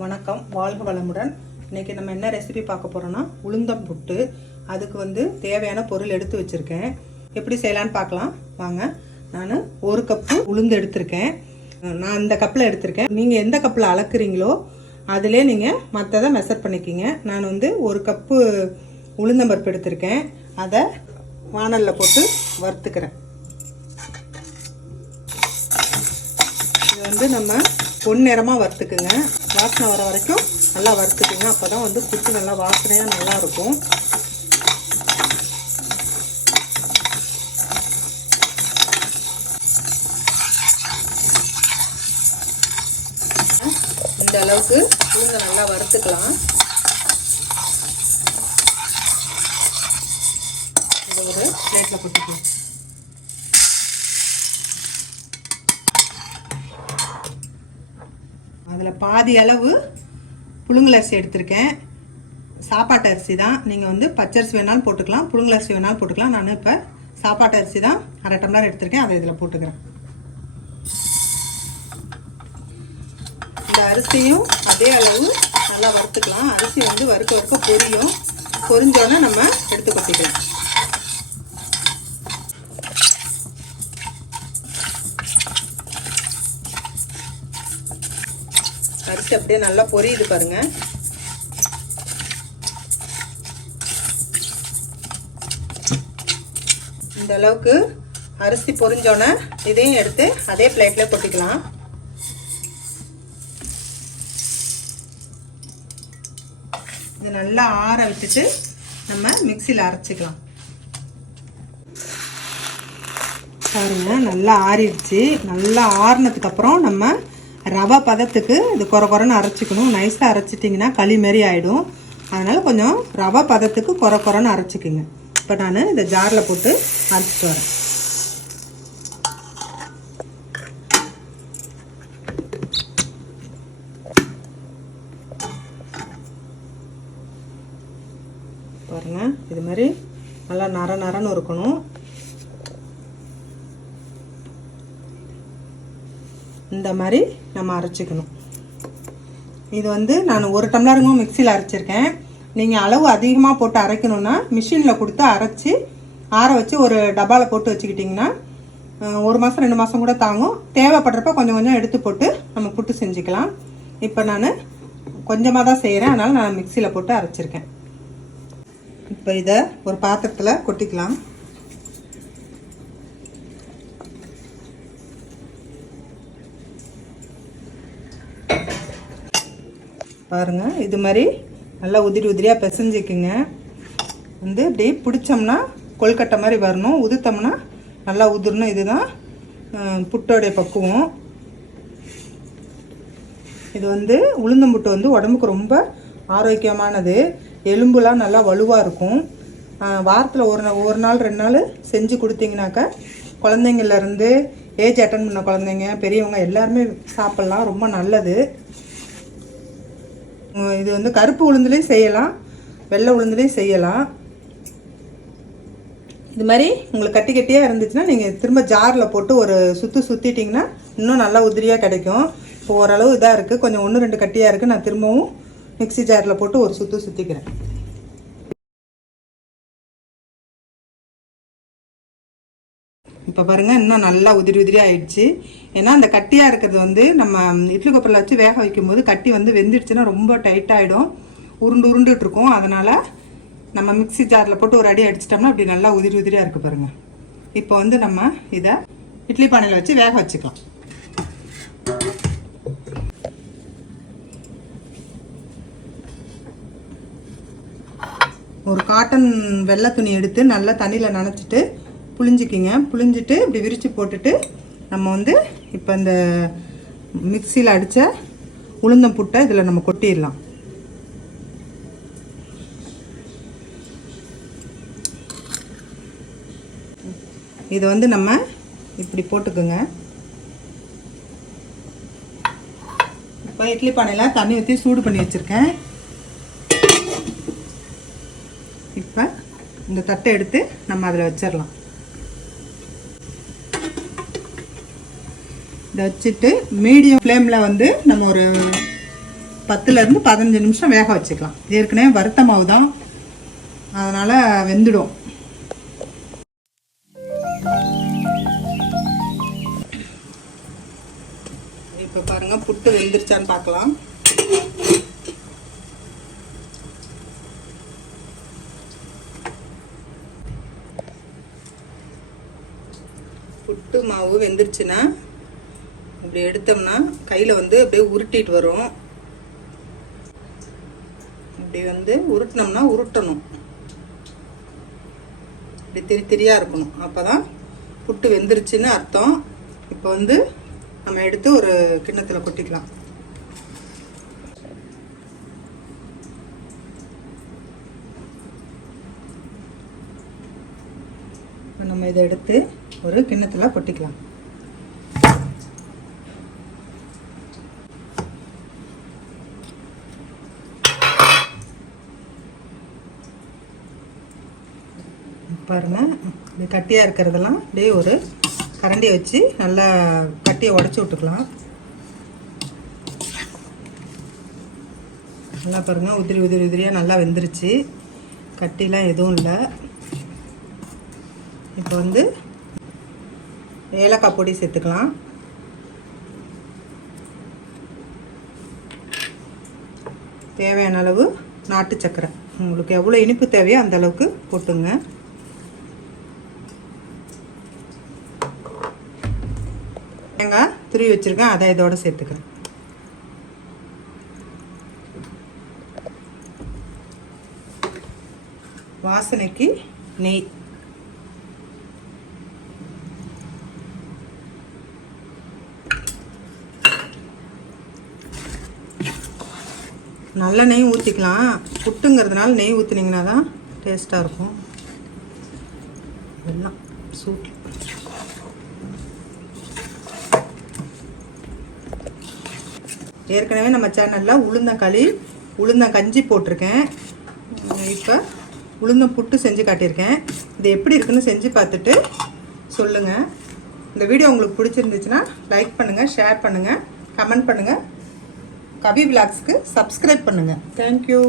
வணக்கம், வாழ்க வளமுடன். இன்றைக்கி நம்ம என்ன ரெசிபி பார்க்க போகிறோன்னா உளுந்தம் புட்டு. அதுக்கு தேவையான பொருள் எடுத்து வச்சுருக்கேன். எப்படி செய்யலான்னு பார்க்கலாம் வாங்க. நான் 1 கப்பு உளுந்து எடுத்திருக்கேன். நான் இந்த கப்பில் எடுத்திருக்கேன். நீங்கள் எந்த கப்பில் அளக்குறீங்களோ அதிலே நீங்கள் மற்றதை மெஷர் பண்ணிக்கிங்க. நான் 1 கப்பு உளுந்தம்பருப்பு எடுத்திருக்கேன். அதை வானலில் போட்டு வறுத்துக்கிறேன். இது நம்ம பொன்னிறமாக வறுத்துக்குங்க. வாசனை வர வரைக்கும் நல்லா வறுத்துக்குங்க. அப்போ தான் புட்டு நல்லா வாசனையாக நல்லாயிருக்கும். இந்த அளவுக்கு உளுந்தை நல்லா வறுத்துக்கலாம். இதை ஒரு பிளேட்டில் போட்டுக்கலாம். அதில் பாதி அளவு புழுங்கலரிசி எடுத்திருக்கேன். சாப்பாட்டு அரிசி தான். நீங்கள் பச்சரிசி வேணாலும் போட்டுக்கலாம், புழுங்கலரிசி வேணாலும் போட்டுக்கலாம். நான் இப்போ சாப்பாட்டு அரிசி தான் 1/2 டம்ளர் எடுத்திருக்கேன். அதை இதில் போட்டுக்கிறேன். இந்த அரிசியும் அதே அளவு நல்லா வறுத்துக்கலாம். அரிசி வறுக்க வறுக்க பொரியும். பொரிஞ்சோடனே நம்ம எடுத்து கொட்டிக்கலாம். அரிசி அப்படியே நல்லா பொரியுது பாருங்க. இந்த அளவுக்கு அரிசி பொரிஞ்சோன்னே இதையும் எடுத்து அதே பிளேட்ல கொட்டிக்கலாம். இது நல்லா ஆற விட்டுட்டு நம்ம மிக்சியில் அரைச்சிக்கலாம். பாருங்க, நல்லா ஆறிடுச்சு. நல்லா ஆறினதுக்கு அப்புறம் நம்ம ரவை பதத்துக்கு இது குறைன்னு அரைச்சிக்கணும். நைஸாக அரைச்சிட்டிங்கன்னா களி மாரி ஆகிடும். அதனால் கொஞ்சம் ரவை பதத்துக்கு குறைன்னு அரைச்சிக்குங்க. இப்போ நான் இந்த ஜாரில் போட்டு அரைச்சிட்டு வரேன். பாருங்க, இது மாதிரி நல்லா நரன்னு இருக்கணும். இந்த மாதிரி நம்ம அரைச்சிக்கணும். இது நான் 1 டம்ளருங்க மிக்சியில் அரைச்சிருக்கேன். நீங்கள் அளவு அதிகமாக போட்டு அரைக்கணுன்னா மிஷினில் கொடுத்து அரைச்சி ஆற வச்சு ஒரு டப்பாவில் போட்டு வச்சுக்கிட்டிங்கன்னா 1 மாதம் 2 மாதம் கூட தாங்கும். தேவைப்படுறப்ப கொஞ்சம் கொஞ்சம் எடுத்து போட்டு நம்ம புட்டு செஞ்சுக்கலாம். இப்போ நான் கொஞ்சமாக தான் செய்கிறேன், அதனால் நான் மிக்சியில் போட்டு அரைச்சிருக்கேன். இப்போ இதை ஒரு பாத்திரத்தில் கொட்டிக்கலாம். பாருங்க, இது மாதிரி நல்லா உதிரியாக பிசைஞ்சிக்குங்க. இப்படி பிடிச்சோம்னா கொல்கட்டை மாதிரி வரணும். உதுத்தோம்னா நல்லா உதிரணும். இதுதான் புட்டோடைய பக்குவம். இது உளுந்தம்புட்டு உடம்புக்கு ரொம்ப ஆரோக்கியமானது. எலும்புலாம் நல்லா வலுவாக இருக்கும். வாரத்தில் ஒரு நாள் 2 நாள் செஞ்சு கொடுத்தீங்கன்னாக்கா குழந்தைங்கள்லேருந்து ஏஜ் அட்டன் பண்ண குழந்தைங்க பெரியவங்க எல்லாருமே சாப்பிட்லாம். ரொம்ப நல்லது. இது கருப்பு உளுந்துலேயும் செய்யலாம், வெள்ளை உளுந்துலேயும் செய்யலாம். இது மாதிரி உங்களுக்கு கட்டியாக இருந்துச்சுன்னா நீங்கள் திரும்ப ஜாரில் போட்டு ஒரு சுற்றிட்டிங்கன்னா இன்னும் நல்லா உதிரியாக கிடைக்கும். இப்போ ஓரளவு இதாக இருக்குது, கொஞ்சம் 1-2 கட்டியாக இருக்குது. நான் திரும்பவும் மிக்சி ஜாரில் போட்டு ஒரு சுற்றிக்கிறேன். இப்போ பாருங்கள், இன்னும் நல்லா உதிரி ஆயிடுச்சு. ஏன்னா அந்த கட்டியாக இருக்கிறது நம்ம இட்லி கொப்பரில் வச்சு வேக வைக்கும்போது கட்டி வெந்துடுச்சுன்னா ரொம்ப டைட்டாகிடும், உருண்டுட்டு இருக்கும். அதனால் நம்ம மிக்சி ஜாரில் போட்டு ஒரு அடி அடிச்சிட்டோம்னா அப்படி நல்லா உதிரியாக இருக்குது பாருங்கள். இப்போ நம்ம இதை இட்லி பானையில் வச்சு வேக வச்சுக்கலாம். ஒரு காட்டன் வெள்ளை துணி எடுத்து நல்லா தண்ணியில் நனைச்சிட்டு புளிஞ்சிக்கிங்க. புளிஞ்சிட்டு இப்படி விரித்து போட்டுட்டு நம்ம இப்போ இந்த மிக்சியில் அடித்த உளுந்தம் புட்டை இதில் நம்ம கொட்டிடலாம். இது நம்ம இப்படி போட்டுக்குங்க. இப்போ இட்லி பானையில் தண்ணி ஊற்றி சூடு பண்ணி வச்சுருக்கேன். இப்போ இந்த தட்டை எடுத்து நம்ம அதில் வச்சிடலாம். இதை வச்சுட்டு மீடியம் ஃப்ளேமில் வந்து நம்ம ஒரு 10லேருந்து 15 நிமிஷம் வேக வச்சுக்கலாம். ஏற்கனவே வறுத்த மாவு தான், அதனால் வெந்துடும். இப்போ பாருங்கள், புட்டு வெந்துருச்சான்னு பார்க்கலாம். புட்டு மாவு வெந்துருச்சுன்னா இப்படி எடுத்தோம்னா கையில் வந்து அப்படியே உருட்டிட்டு வரும். இப்படி வந்து உருட்டினோம்னா உருட்டணும், இப்படி திரியாக இருக்கணும். அப்போ தான் புட்டு வெந்துருச்சுன்னு அர்த்தம். இப்போ வந்து நம்ம எடுத்து ஒரு கிண்ணத்தில் கொட்டிக்கலாம். நம்ம இதை எடுத்து ஒரு கிண்ணத்தில் கொட்டிக்கலாம். பாருங்க, இது கட்டியாக இருக்கிறதெல்லாம் அப்படியே ஒரு கரண்டியை வச்சு நல்லா கட்டியை உடச்சி விட்டுக்கலாம். நல்லா பாருங்கள், உதிரி உதிரி உதிரியாக நல்லா வெந்துருச்சு, கட்டிலாம் எதுவும் இல்லை. இப்போ வந்து ஏலக்காய் பொடி சேர்த்துக்கலாம். தேவையான அளவு நாட்டு சர்க்கரை, உங்களுக்கு எவ்வளோ இனிப்பு தேவையோ அந்த அளவுக்கு போட்டுங்க. தேங்காய் துருவி வச்சுருக்கேன், அதை இதோட சேர்த்துக்கிறேன். வாசனைக்கு நெய், நல்ல நெய் ஊற்றிக்கலாம். புட்டுங்கிறதுனால நெய் ஊற்றினீங்கன்னா தான் டேஸ்ட்டாக இருக்கும். எல்லாம் சூட். ஏற்கனவே நம்ம சேனலில் உளுந்தங்கஞ்சி போட்டிருக்கேன். இப்போ உளுந்தம் புட்டு செஞ்சு காட்டியிருக்கேன். இது எப்படி இருக்குன்னு செஞ்சு பார்த்துட்டு சொல்லுங்கள். இந்த வீடியோ உங்களுக்கு பிடிச்சிருந்துச்சுன்னா லைக் பண்ணுங்கள், ஷேர் பண்ணுங்கள், கமெண்ட் பண்ணுங்கள். கவி விலாக்ஸ்க்கு சப்ஸ்கிரைப் பண்ணுங்கள். தேங்க்யூ.